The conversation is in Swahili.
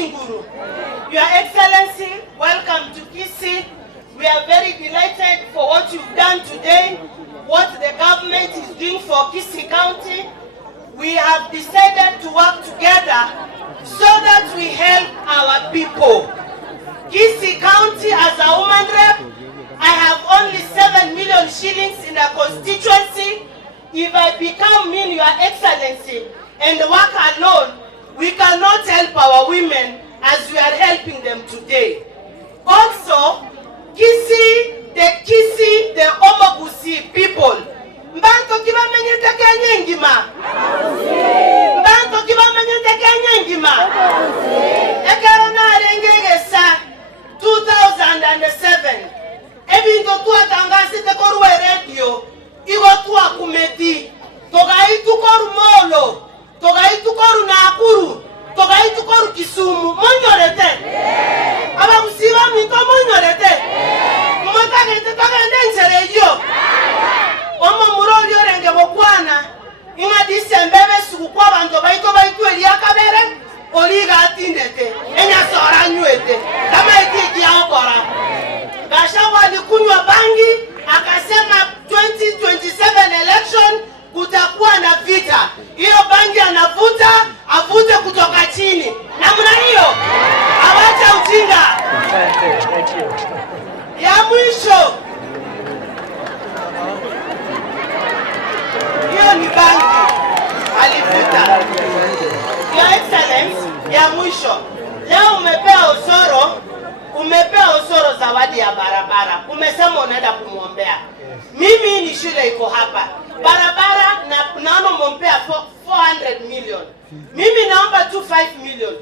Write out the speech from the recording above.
Chinguru. Your Excellency, welcome to Kisii. We are very delighted for what you've done today, what the government is doing for Kisii County. We have decided to work together so that we help our people. Kisii County, as a woman rep, I have only 7 million shillings in the constituency. If I become Your Excellency and work alone, we cannot help our women as we are helping them today. Also, Kisii, the Omogusi people. Mbanto kiba menyete Kenya ngima. Mbanto kiba menyete Kenya ngima. Ekero na rengegesa 2007. Ebinto tuwa tangasi te koruwe radio. Igo tuwa kumeti. Togai tukoru Molo. Togai tukoru Nakuru. Togai tukoru Kisumu. Monyorete. Aba kusiba mito monyorete. Mwata gete toga ndenjere yo. Omo muroli orenge bokwana. Inga disembebe sukukwa banto baitu eliakabere. Oliga atindete. Enya sora nywete. Kama iti ya okora. Gachagua alikunywa bangi. Akasema 2027 election kutakuwa na vita. Hiyo bangi anavuta, avute kutoka chini. Namna hiyo, awacha ujinga. Ya mwisho, hiyo ni bangi alivuta. Your Excellency, ya mwisho, leo umepea Osoro zawadi ya barabara. Umesema unaenda kumuombea. Mimi ni shule iko hapa. Barabara na naomba mumpea 400 million. Mimi naomba 25 million.